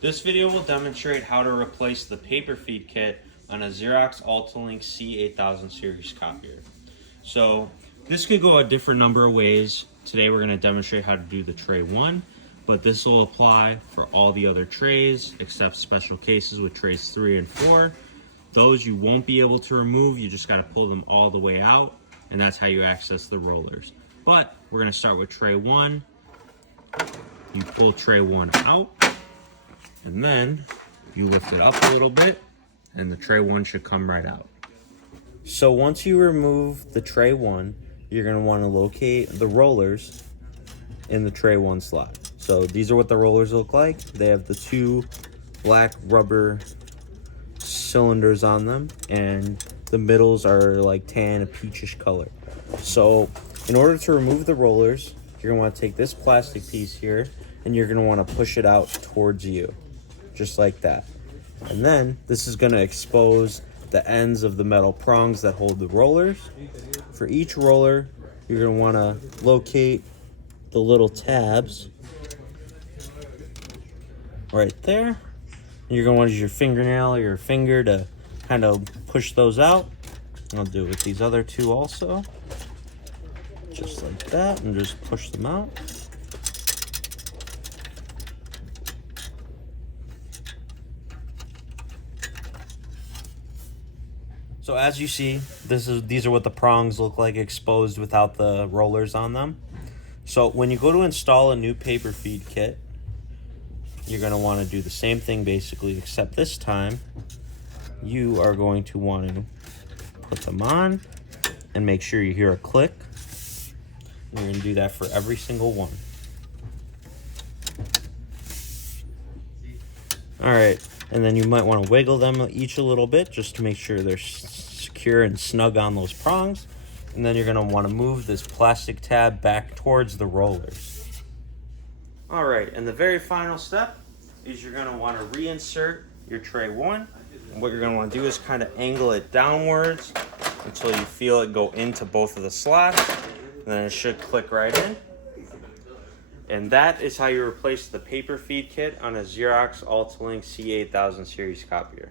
This video will demonstrate how to replace the paper feed kit on a Xerox AltaLink C8000 Series copier. So this could go a different number of ways. Today we're going to demonstrate how to do the tray 1, but this will apply for all the other trays except special cases with trays 3 and 4. Those you won't be able to remove, you just got to pull them all the way out, and that's how you access the rollers. But we're going to start with tray 1. You pull tray 1 out, and then you lift it up a little bit, and the tray 1 should come right out. So once you remove the tray 1, you're going to want to locate the rollers in the tray 1 slot. So these are what the rollers look like. They have the 2 black rubber cylinders on them, and the middles are like tan, a peachish color. So in order to remove the rollers, you're going to want to take this plastic piece here, and you're going to want to push it out towards you, just like that. And then this is going to expose the ends of the metal prongs that hold the rollers. For each roller, you're going to want to locate the little tabs right there. You're going to want to use your fingernail or your finger to kind of push those out. I'll do it with these other 2 also. Just like that, and just push them out. So as you see, these are what the prongs look like exposed without the rollers on them. So when you go to install a new paper feed kit, you're going to want to do the same thing basically, except this time you are going to want to put them on and make sure you hear a click. You're going to do that for every single one. Alright, and then you might want to wiggle them each a little bit just to make sure they're secure and snug on those prongs. And then you're going to want to move this plastic tab back towards the rollers. Alright, and the very final step is you're going to want to reinsert your tray 1. And what you're going to want to do is kind of angle it downwards until you feel it go into both of the slots. And then it should click right in. And that is how you replace the paper feed kit on a Xerox AltaLink C8000 Series copier.